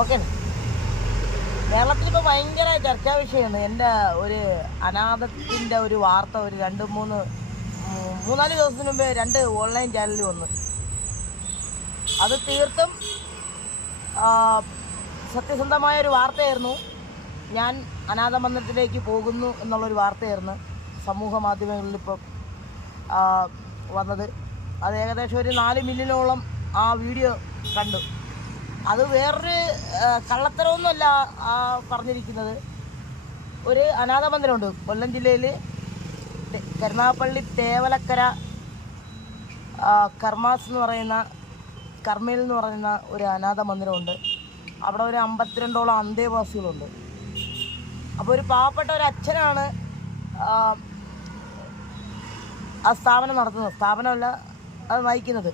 Okay. കേരളത്തിലിപ്പോൾ ഭയങ്കര ചർച്ചാ വിഷയമാണ്. എൻ്റെ ഒരു അനാഥത്തിൻ്റെ ഒരു വാർത്ത ഒരു മൂന്നാല് ദിവസത്തിന് മുമ്പേ 2 ഓൺലൈൻ ചാനലിൽ വന്നു. അത് തീർത്തും സത്യസന്ധമായൊരു വാർത്തയായിരുന്നു. ഞാൻ അനാഥ മന്ദിരത്തിലേക്ക് പോകുന്നു എന്നുള്ളൊരു വാർത്തയായിരുന്നു സമൂഹ മാധ്യമങ്ങളിൽ ഇപ്പം വന്നത്. അത് ഏകദേശം ഒരു 4 മില്യണോളം ആ വീഡിയോ കണ്ടു. അത് വേറൊരു കള്ളത്തരമൊന്നുമല്ല പറഞ്ഞിരിക്കുന്നത്. ഒരു അനാഥ മന്ദിരമുണ്ട് കൊല്ലം ജില്ലയിൽ, കരുനാഗപ്പള്ളി തേവലക്കര കർമ്മയിൽ എന്ന് പറയുന്ന ഒരു അനാഥ മന്ദിരമുണ്ട്. അവിടെ ഒരു 52ഓളം അന്തേവാസികളുണ്ട്. അപ്പോൾ ഒരു പാവപ്പെട്ട ഒരു അച്ഛനാണ് ആ സ്ഥാപനം നടത്തുന്നത്. സ്ഥാപനമല്ല, അത് നയിക്കുന്നത്.